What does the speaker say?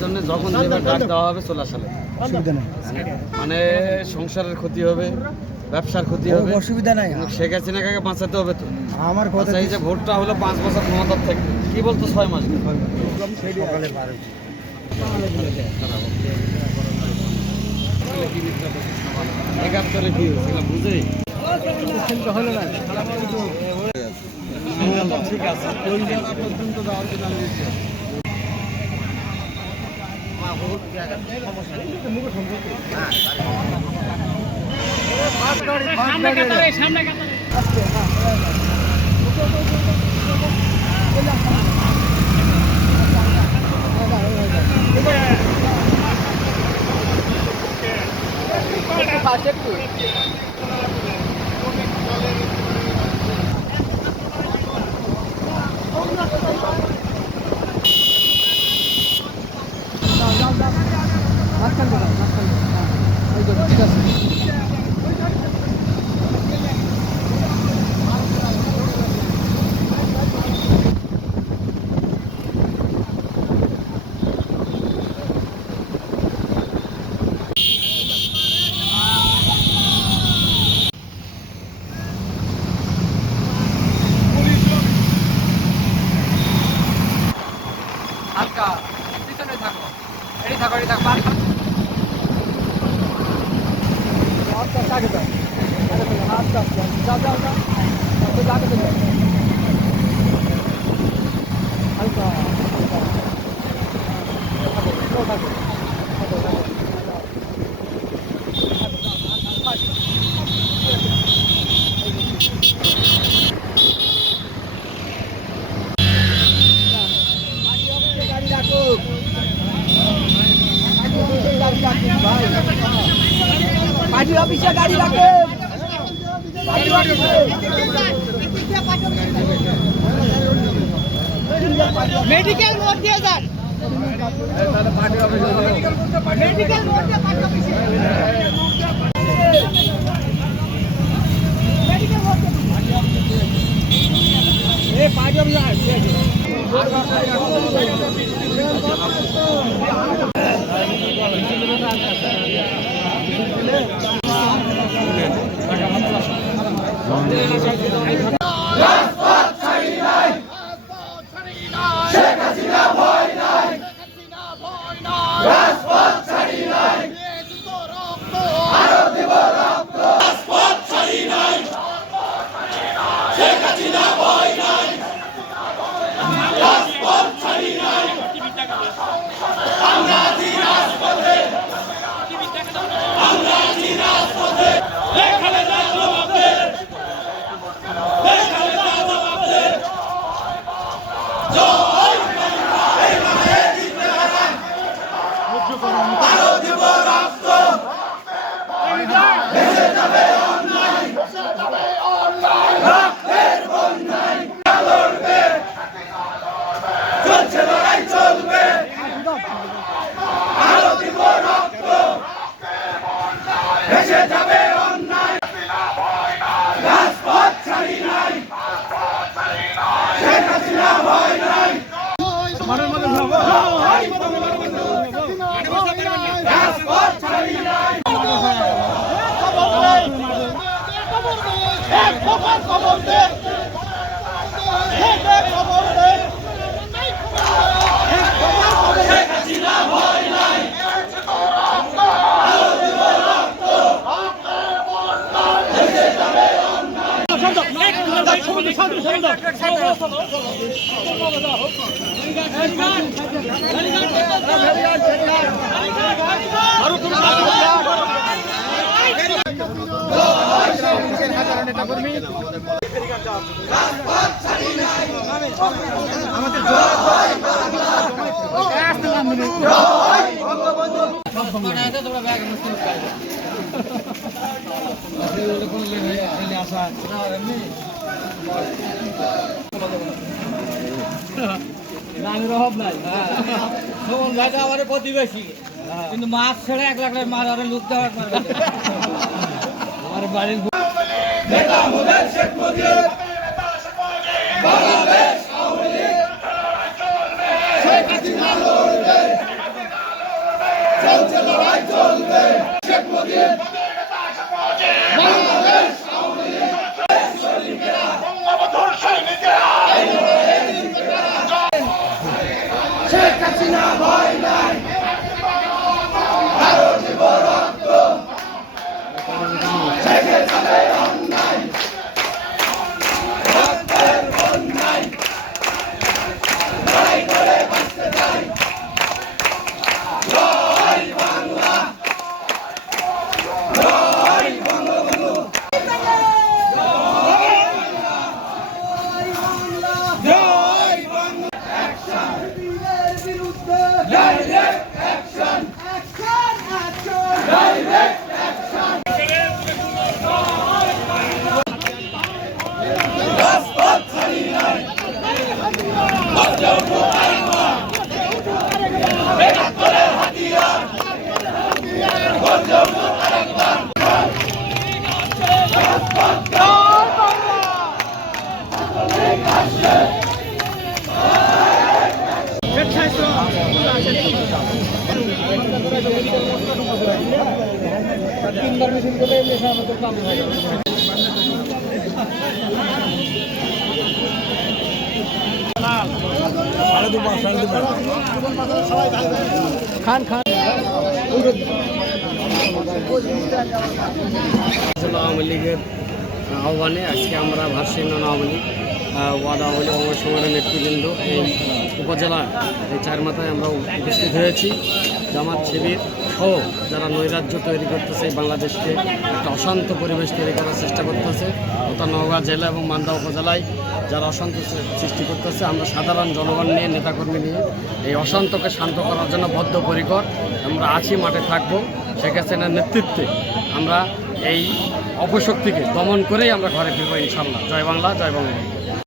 জন্য যখন যেভাবে ডাক দেওয়া হবে চলে আসলে অসুবিধা নেই, মানে সংসারের ক্ষতি হবে, ব্যবসার ক্ষতি হবে, অসুবিধা নাই। শেখ হাসিনাকে বাঁচাতে হবে তো। আমার কথা এই যে ভোটটা হলো 5 বছর ক্ষমতার থেকে, কি বলতো 6 মাস একাত্তরে কি হয়েছিল বুঝেই হলো না। ঠিক আছে পর্যন্ত যাওয়ার জন্য সামনে ঠিক আছে। হালকা পিছনে থাকো, এটি থাকো, এটি থাকো। আগে যাও, আস্তে আস্তে যাও যাও যাও, আগে যাও, হালকা হালকা পার্টি অফিসে গাড়ি রাখে, মেডিকেল মোড় দিয়ে যান, মেডিকেল মোড় দিয়ে পার্টি অফিসে, মেডিকেল মোড় দিয়ে এই পার্টি অফিসে প্রতিবেশী কিন্তু মাছ ছেড়ে 1 লাখ মাছ আর লোক দেওয়ার আমার বাড়ির তিনবার মিছিল করে এসে আমাদের কাম হয়ে গেল। খান খান আওয়ামী লীগের আহ্বানে আজকে আমরা ভারসিংহ আওয়ামী লীগ ওয়ার্ড আওয়ামী লীগ অঙ্গ সংগঠনের নেতৃবৃন্দ এই উপজেলা এই চারমাথায় আমরা উপস্থিত হয়েছি। জামাত শিবির সহ যারা নৈরাজ্য তৈরি করতেছে বাংলাদেশকে একটা অশান্ত পরিবেশ তৈরি করার চেষ্টা করতেছে, তথা নওগাঁ জেলা এবং মান্দা উপজেলায় যারা অশান্ত সৃষ্টি করতেছে, আমরা সাধারণ জনগণ নিয়ে নেতাকর্মী নিয়ে এই অশান্তকে শান্ত করার জন্য বদ্ধপরিকর। আমরা আছি, মাঠে থাকবো। শেখ হাসিনার নেতৃত্বে আমরা এই অপশক্তিকে দমন করেই আমরা ঘরে ফিরবো ইনশাল্লাহ। জয় বাংলা, জয় বাংলা।